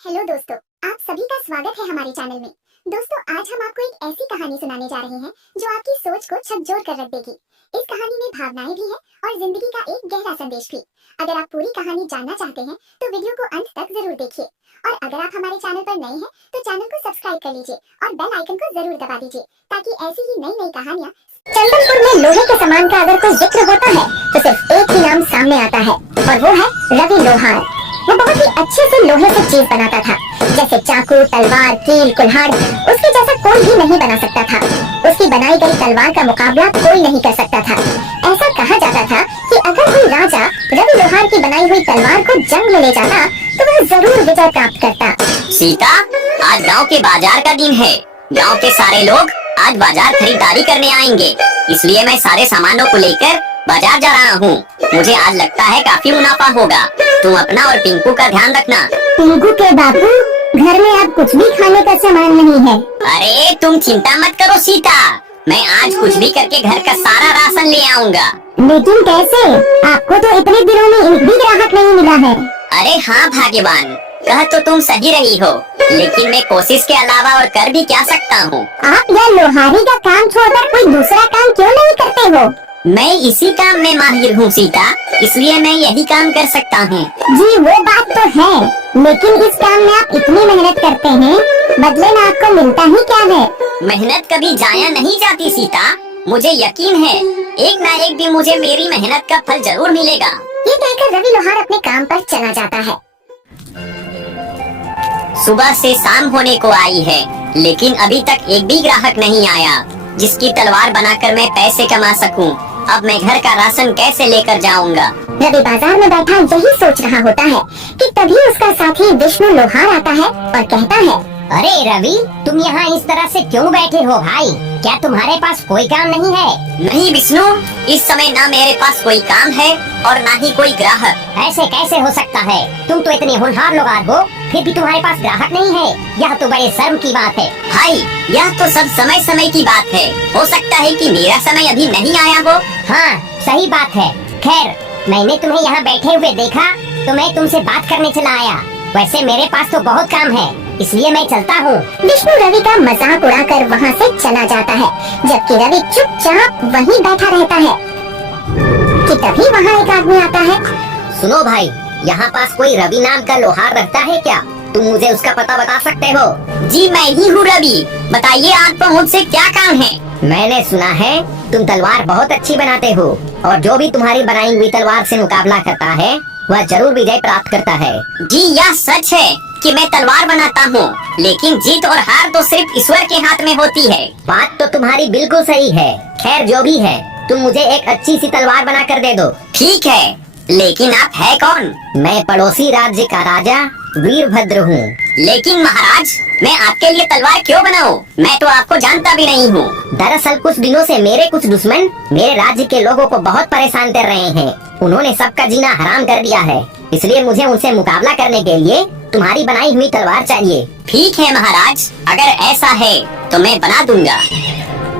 Hello दोस्तों, आप सभी का स्वागत है हमारे चैनल में। दोस्तों, आज हम आपको एक ऐसी कहानी सुनाने जा रहे हैं जो आपकी सोच को झकझोर कर रख देगी। इस कहानी में भावनाएं भी हैं और जिंदगी का एक गहरा संदेश भी। अगर आप पूरी कहानी जानना चाहते हैं तो वीडियो को अंत तक जरूर देखिए। और अगर आप हमारे चैनल पर नए हैं तो चैनल को सब्सक्राइब कर लीजिए और बेल आइकन को जरूर दबा दीजिए ताकि ऐसी ही नई नई कहानियाँ। चंदनपुर में लोहे के सामान का अगर कोई जिक्र होता है तो सिर्फ एक ही नाम सामने आता है और वो है रवि लोहार। वो बहुत ही अच्छे से लोहे से चीज बनाता था, जैसे चाकू, तलवार, कील, कुल्हाड़। उसके जैसा कोई भी नहीं बना सकता था। उसकी बनाई गई तलवार का मुकाबला कोई नहीं कर सकता था। ऐसा कहा जाता था कि अगर कोई राजा रवि लोहार की बनाई हुई तलवार को जंग में ले जाता तो वह जरूर विजय प्राप्त करता। सीता, आज गांव के बाजार का दिन है। गांव के सारे लोग आज बाजार खरीदारी करने आएंगे, इसलिए मैं सारे सामानों को लेकर बाजार जा रहा हूँ। मुझे आज लगता है काफी मुनाफा होगा। तुम अपना और पिंकू का ध्यान रखना। पिंकू के बापू, घर में अब कुछ भी खाने का सामान नहीं है। अरे तुम चिंता मत करो सीता, मैं आज कुछ भी करके घर का सारा राशन ले आऊँगा। लेकिन कैसे? आपको तो इतने दिनों में एक भी ग्राहक नहीं मिला है। अरे हाँ भाग्यवान, कह तो तुम सही रही हो, लेकिन मैं कोशिश के अलावा और कर भी क्या सकता हूँ। आप यह लोहारी का काम छोड़कर कोई दूसरा काम क्यों नहीं करते हो? मैं इसी काम में माहिर हूँ सीता, इसलिए मैं यही काम कर सकता हूँ। जी वो बात तो है, लेकिन इस काम में आप इतनी मेहनत करते हैं, बदले में आपको मिलता ही क्या है? मेहनत कभी जाया नहीं जाती सीता, मुझे यकीन है एक न एक दिन मुझे मेरी मेहनत का फल जरूर मिलेगा। ये कहकर रवि लोहार अपने काम पर चला जाता है। सुबह से शाम होने को आई है, लेकिन अभी तक एक भी ग्राहक नहीं आया जिसकी तलवार बनाकर मैं पैसे कमा सकूं। अब मैं घर का राशन कैसे लेकर जाऊंगा? रवि बाजार में बैठा यही सोच रहा होता है कि तभी उसका साथी विष्णु लोहार आता है और कहता है, अरे रवि, तुम यहाँ इस तरह से क्यों बैठे हो भाई? क्या तुम्हारे पास कोई काम नहीं है? नहीं विष्णु, इस समय ना मेरे पास कोई काम है और ना ही कोई ग्राहक। ऐसे कैसे हो सकता है? तुम तो इतने होनहार लोग हो, फिर भी तुम्हारे पास ग्राहक नहीं है। यह तो बड़े शर्म की बात है। भाई, यह तो सब समय समय की बात है। हो सकता है कि मेरा समय अभी नहीं आया हो। हाँ, सही बात है। खैर, मैंने तुम्हें यहाँ बैठे हुए देखा तो मैं तुमसे बात करने चला आया। वैसे मेरे पास तो बहुत काम है, इसलिए मैं चलता हूँ। विष्णु रवि का मजाक उड़ाकर वहाँ से चला जाता है, जबकि रवि चुपचाप वहीं बैठा रहता है कि तभी वहाँ एक आदमी आता है। सुनो भाई, यहाँ पास कोई रवि नाम का लोहार रखता है क्या? तुम मुझे उसका पता बता सकते हो? जी मैं ही हूँ रवि, बताइए आपको मुझसे क्या काम है? मैंने सुना है तुम तलवार बहुत अच्छी बनाते हो और जो भी तुम्हारी बनाई हुई तलवार से मुकाबला करता है वह जरूर विजय प्राप्त करता है। जी यह सच है कि मैं तलवार बनाता हूँ, लेकिन जीत और हार तो सिर्फ ईश्वर के हाथ में होती है। बात तो तुम्हारी बिल्कुल सही है। खैर जो भी है, तुम मुझे एक अच्छी सी तलवार बना कर दे दो। ठीक है, लेकिन आप है कौन? मैं पड़ोसी राज्य का राजा वीरभद्र हूँ। लेकिन महाराज, मैं आपके लिए तलवार क्यों बनाऊं? मैं तो आपको जानता भी नहीं हूँ। दरअसल कुछ दिनों से मेरे कुछ दुश्मन मेरे राज्य के लोगों को बहुत परेशान कर रहे हैं। उन्होंने सबका जीना हराम कर दिया है, इसलिए मुझे उनसे मुकाबला करने के लिए तुम्हारी बनाई हुई तलवार चाहिए। ठीक है महाराज, अगर ऐसा है तो मैं बना दूंगा।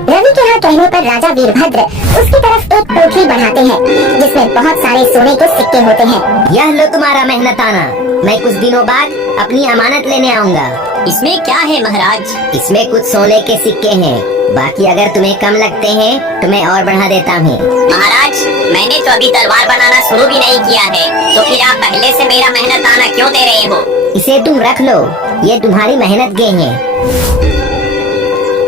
रवि के यहाँ कहने पर राजा वीरभद्र उसकी तरफ एक पोटली बढ़ाते हैं जिसमें बहुत सारे सोने के सिक्के होते हैं। यह लो तुम्हारा मेहनताना, मैं कुछ दिनों बाद अपनी अमानत लेने आऊँगा। इसमें क्या है महाराज? इसमें कुछ सोने के सिक्के हैं, बाकी अगर तुम्हें कम लगते हैं तो मैं और बढ़ा देता हूँ। महाराज, मैंने तो अभी तलवार बनाना शुरू भी नहीं किया है, तो फिर आप पहले से मेरा मेहनताना क्यों दे रहे हो? इसे तुम रख लो, ये तुम्हारी मेहनत गए हैं।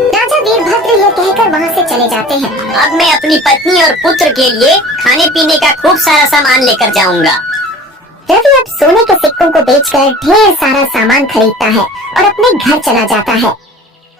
राजा वीरभद्र ये कहकर वहाँ से चले जाते हैं। अब मैं अपनी पत्नी और पुत्र के लिए खाने पीने का खूब सारा सामान लेकर जाऊंगा। रवि अब सोने के सिक्कों को बेचकर ढेर सारा सामान खरीदता है और अपने घर चला जाता है।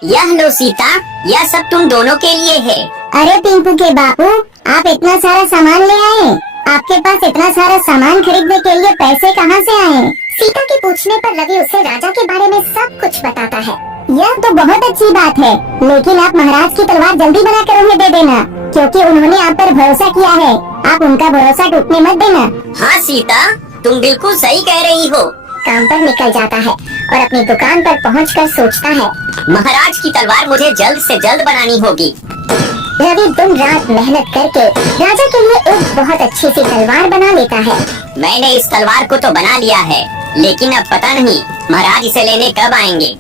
यह लो सीता, यह सब तुम दोनों के लिए है। अरे पिंकू के बापू, आप इतना सारा सामान ले आए? आपके पास इतना सारा सामान खरीदने के लिए पैसे कहाँ से आए? सीता के पूछने पर रवि उसे राजा के बारे में सब कुछ बताता है। यह तो बहुत अच्छी बात है, लेकिन आप महाराज की तलवार जल्दी बनाकर उन्हें दे देना, क्योंकि उन्होंने आप पर भरोसा किया है। आप उनका भरोसा टूटने मत देना। हाँ सीता, तुम बिल्कुल सही कह रही हो। काम पर निकल जाता है और अपनी दुकान पर पहुंचकर सोचता है, महाराज की तलवार मुझे जल्द से जल्द बनानी होगी। रवि दिन रात मेहनत करके राजा के लिए एक बहुत अच्छी सी तलवार बना लेता है। मैंने इस तलवार को तो बना लिया है, लेकिन अब पता नहीं महाराज इसे लेने कब आएंगे।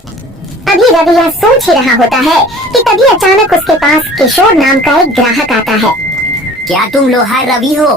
अभी रवि यह सोच ही रहा होता है कि तभी अचानक उसके पास किशोर नाम का एक ग्राहक आता है। क्या तुम लोहार रवि हो?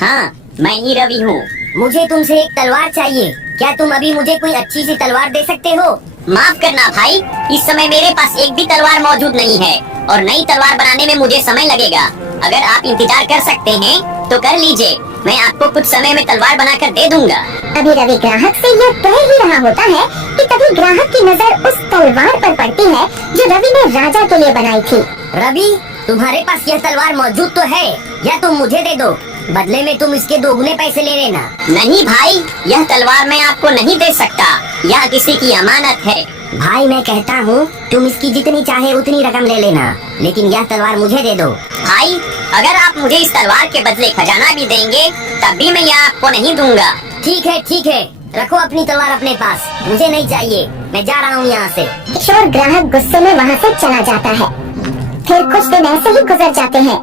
हाँ, मैं ही रवि हूँ। मुझे तुमसे एक तलवार चाहिए। क्या तुम अभी मुझे कोई अच्छी सी तलवार दे सकते हो? माफ करना भाई, इस समय मेरे पास एक भी तलवार मौजूद नहीं है और नई तलवार बनाने में मुझे समय लगेगा। अगर आप इंतजार कर सकते हैं तो कर लीजिए, मैं आपको कुछ समय में तलवार बनाकर दे दूंगा। अभी रवि ग्राहक से यह कह ही रहा होता है कि तभी ग्राहक की नजर उस तलवार पर पड़ती है जो रवि ने राजा के लिए बनाई थी। रवि, तुम्हारे पास यह तलवार मौजूद तो है, या तुम मुझे दे दो, बदले में तुम इसके दोगुने पैसे ले लेना। नहीं भाई, यह तलवार मैं आपको नहीं दे सकता, यह किसी की अमानत है। भाई मैं कहता हूँ तुम इसकी जितनी चाहे उतनी रकम ले लेना, लेकिन यह तलवार मुझे दे दो। भाई, अगर आप मुझे इस तलवार के बदले खजाना भी देंगे तब भी मैं यह आपको नहीं दूंगा। ठीक है, रखो अपनी तलवार अपने पास, मुझे नहीं चाहिए, मैं जा रहा हूँ यहाँ से। किशोर ग्राहक गुस्से में वहाँ से चला जाता है। फिर कुछ दिन ऐसे ही गुजर जाते हैं,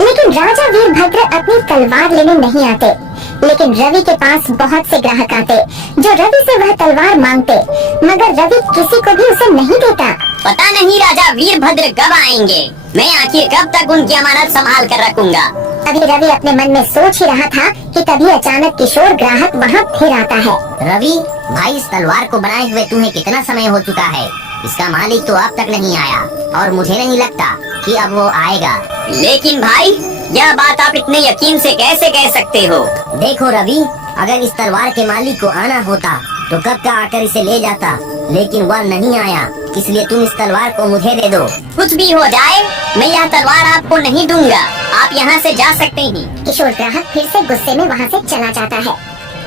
लेकिन राजा वीरभद्र अपनी तलवार लेने नहीं आते। लेकिन रवि के पास बहुत से ग्राहक आते जो रवि से वह तलवार मांगते, मगर रवि किसी को भी उसे नहीं देता। पता नहीं राजा वीरभद्र कब आएंगे, मैं आखिर कब तक उनकी अमानत संभाल कर रखूंगा। अभी रवि अपने मन में सोच ही रहा था कि तभी अचानक किशोर ग्राहक वहाँ फिर आता है। रवि भाई, इस तलवार को बनाए हुए तुम्हें कितना समय हो चुका है? इसका मालिक तो अब तक नहीं आया और मुझे नहीं लगता कि अब वो आएगा। लेकिन भाई, यह बात आप इतने यकीन से कैसे कह सकते हो? देखो रवि, अगर इस तलवार के मालिक को आना होता तो कब का आकर इसे ले जाता, लेकिन वह नहीं आया, इसलिए तुम इस तलवार को मुझे दे दो। कुछ भी हो जाए, मैं यह तलवार आपको नहीं दूंगा, आप यहाँ से जा सकते हैं। किशोर ग्राहक फिर से गुस्से में वहाँ से चला जाता है।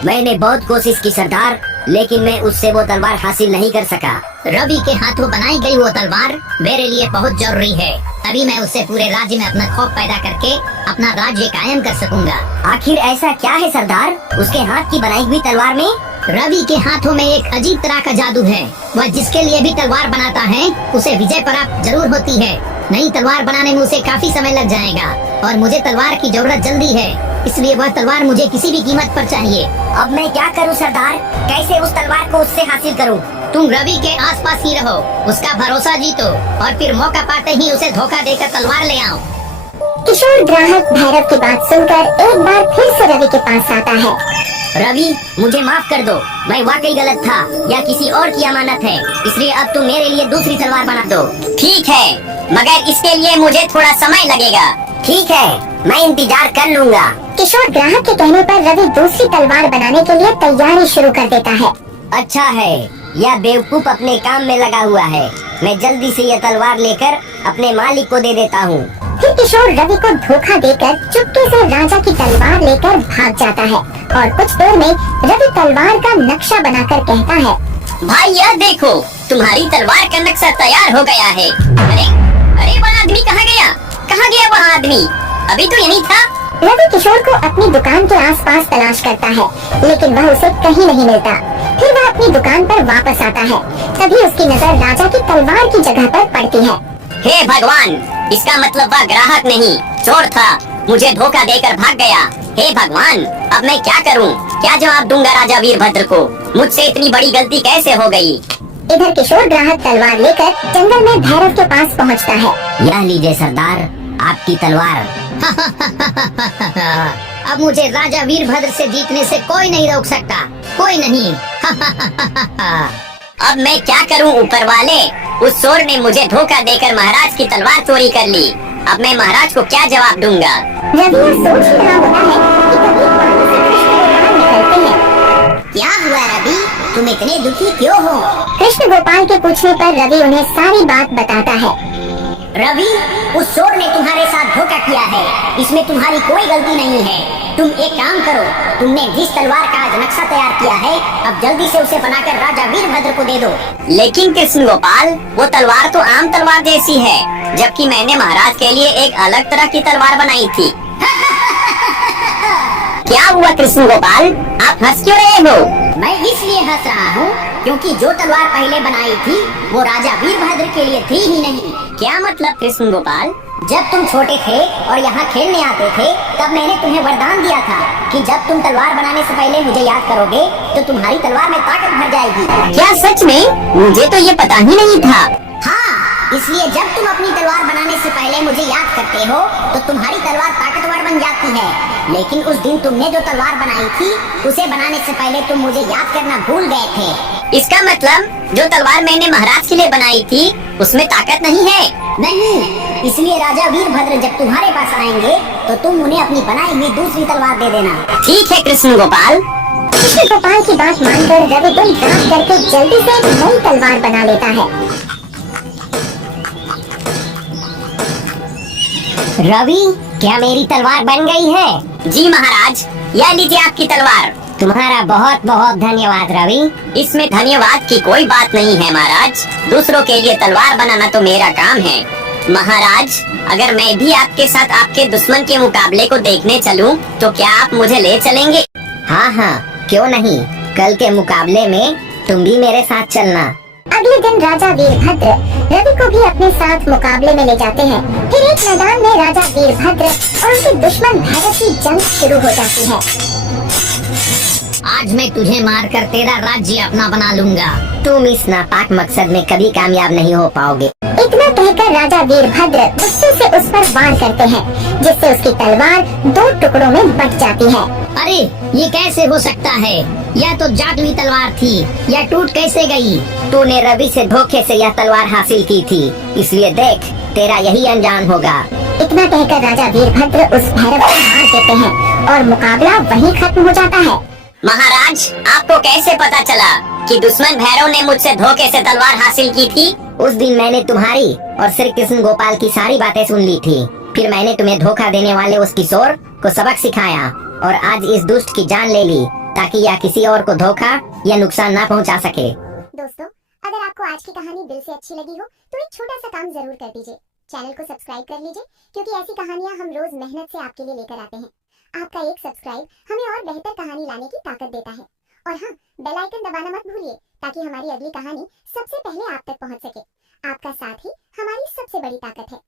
मैंने बहुत कोशिश की सरदार, लेकिन मैं उससे वो तलवार हासिल नहीं कर सका। रवि के हाथों बनाई गई वो तलवार मेरे लिए बहुत जरूरी है, तभी मैं उससे पूरे राज्य में अपना खौफ पैदा करके अपना राज्य कायम कर सकूंगा। आखिर ऐसा क्या है सरदार उसके हाथ की बनाई हुई तलवार में? रवि के हाथों में एक अजीब तरह का जादू है। वह जिसके लिए भी तलवार बनाता है उसे विजय प्राप्त जरूर होती है। नई तलवार बनाने में उसे काफी समय लग जाएगा और मुझे तलवार की जरूरत जल्दी है, इसलिए वह तलवार मुझे किसी भी कीमत पर चाहिए। अब मैं क्या करूं सरदार? कैसे उस तलवार को उससे हासिल करूं? तुम रवि के आसपास ही रहो, उसका भरोसा जीतो और फिर मौका पाते ही उसे धोखा देकर तलवार ले आओ। किशोर ग्राहक भैरव की बात सुनकर एक बार फिर से रवि के पास आता है। रवि मुझे माफ कर दो, मैं वाकई गलत था, या किसी और की अमानत है, इसलिए अब तुम मेरे लिए दूसरी तलवार बना दो। ठीक है, मगर इसके लिए मुझे थोड़ा समय लगेगा। ठीक है, मैं इंतजार कर लूँगा। किशोर ग्राहक के कहने पर रवि दूसरी तलवार बनाने के लिए तैयारी शुरू कर देता है। अच्छा है, यह बेवकूफ अपने काम में लगा हुआ है, मैं जल्दी से यह तलवार लेकर अपने मालिक को दे देता हूँ। फिर किशोर रवि को धोखा देकर चुपके से राजा की तलवार लेकर भाग जाता है और कुछ देर में रवि तलवार का नक्शा बनाकर कहता है, भाई यह देखो, तुम्हारी तलवार का नक्शा तैयार हो गया है। अरे वह आदमी कहाँ गया? कहाँ गया वह आदमी? अभी तो यही था। रवि किशोर को अपनी दुकान के आसपास तलाश करता है, लेकिन वह उसे कहीं नहीं मिलता। फिर वह अपनी दुकान पर वापस आता है, तभी उसकी नजर राजा की तलवार की जगह पर पड़ती है। हे भगवान, इसका मतलब वह ग्राहक नहीं चोर था, मुझे धोखा देकर भाग गया। हे भगवान, अब मैं क्या करूं? क्या जवाब दूंगा राजा वीरभद्र को? मुझसे इतनी बड़ी गलती कैसे हो गई? इधर किशोर ग्राहक तलवार लेकर जंगल में भैरव के पास पहुंचता है। यह लीजिए सरदार, आपकी तलवार। अब मुझे राजा वीरभद्र से जीतने से कोई नहीं रोक सकता, कोई नहीं। अब मैं क्या करूं ऊपर वाले? उस चोर ने मुझे धोखा देकर महाराज की तलवार चोरी कर ली। अब मैं महाराज को क्या जवाब दूंगा? रवि यह सोच ही रहा होता है कि तभी वहाँ से कृष्ण गोपाल निकलते हैं। क्या हुआ रवि, तुम इतने दुखी क्यों हो? कृष्ण गोपाल के पूछने पर रवि उन्हें सारी बात बताता है। रवि, उस चोर ने तुम्हारे साथ धोखा किया है, इसमें तुम्हारी कोई गलती नहीं है। तुम एक काम करो, तुमने जिस तलवार का आज नक्शा तैयार किया है, अब जल्दी से उसे बनाकर राजा वीरभद्र को दे दो। लेकिन कृष्ण गोपाल, वो तलवार तो आम तलवार जैसी है, जबकि मैंने महाराज के लिए एक अलग तरह की तलवार बनाई थी। क्या हुआ कृष्ण गोपाल, आप हंस क्यों रहे हो? मैं इसलिए हंस रहा हूँ क्योंकि जो तलवार पहले बनाई थी वो राजा वीरभद्र के लिए थी ही नहीं। क्या मतलब कृष्ण गोपाल? जब तुम छोटे थे और यहाँ खेलने आते थे तब मैंने तुम्हें वरदान दिया था कि जब तुम तलवार बनाने से पहले मुझे याद करोगे तो तुम्हारी तलवार में ताकत भर जाएगी। क्या सच में? मुझे तो ये पता ही नहीं था। हाँ, इसलिए जब तुम अपनी तलवार बनाने से पहले मुझे याद करते हो तो तुम्हारी तलवार ताकतवर बन जाती है। लेकिन उस दिन तुमने जो तलवार बनाई थी उसे बनाने से पहले तुम मुझे याद करना भूल गए थे। इसका मतलब जो तलवार मैंने महाराज के लिए बनाई थी उसमें ताकत नहीं है? नहीं, इसलिए राजा वीरभद्र जब तुम्हारे पास आएंगे तो तुम उन्हें अपनी बनाई हुई दूसरी तलवार दे देना। ठीक है कृष्ण गोपाल। कृष्ण गोपाल की बात मानकर रवि दिन रात करके जल्दी से एक नई तलवार बना लेता है। रवि, क्या मेरी तलवार बन गई है? जी महाराज, यह लीजिए आपकी तलवार। तुम्हारा बहुत बहुत धन्यवाद रवि। इसमें धन्यवाद की कोई बात नहीं है महाराज। दूसरों के लिए तलवार बनाना तो मेरा काम है। महाराज, अगर मैं भी आपके साथ आपके दुश्मन के मुकाबले को देखने चलूं, तो क्या आप मुझे ले चलेंगे? हाँ हाँ, क्यों नहीं। कल के मुकाबले में तुम भी मेरे साथ चलना। अगले दिन राजा वीरभद्र रवि को भी अपने साथ मुकाबले में ले जाते हैं। फिर एक मैदान में राजा वीरभद्र और उनके दुश्मन भैरव की जंग शुरू हो जाती है। आज मैं तुझे मारकर तेरा राज्य अपना बना लूंगा। तुम इस नापाक मकसद में कभी कामयाब नहीं हो पाओगे। इतना कहकर राजा वीरभद्र गुस्से से उस पर वार करते हैं, जिससे उसकी तलवार 2 टुकड़ों में बट जाती है। अरे ये कैसे हो सकता है? यह तो जादुई तलवार थी, यह टूट कैसे गई? तूने रवि से धोखे से यह तलवार हासिल की थी, इसलिए देख तेरा यही अंजाम होगा। इतना कहकर राजा वीरभद्र उस भैरव को मार देते हैं और मुकाबला वहीं खत्म हो जाता है। महाराज, आपको कैसे पता चला कि दुश्मन भैरव ने मुझसे धोखे से तलवार हासिल की थी? उस दिन मैंने तुम्हारी और श्री कृष्ण गोपाल की सारी बातें सुन ली थी। फिर मैंने तुम्हें धोखा देने वाले उस किशोर को सबक सिखाया और आज इस दुष्ट की जान ले ली, ताकि यह किसी और को धोखा या नुकसान ना पहुंचा सके। दोस्तों, अगर आपको आज की कहानी दिल से अच्छी लगी हो तो एक छोटा सा काम जरूर कर दीजिए। चैनल को सब्सक्राइब कर लीजिए, क्योंकि ऐसी कहानियाँ हम रोज मेहनत से आपके लिए लेकर आते हैं। आपका एक सब्सक्राइब हमें और बेहतर कहानी लाने की ताकत देता है। और हाँ, बेल आइकन दबाना मत भूलिए, ताकि हमारी अगली कहानी सबसे पहले आप तक पहुंच सके। आपका साथ ही हमारी सबसे बड़ी ताकत है।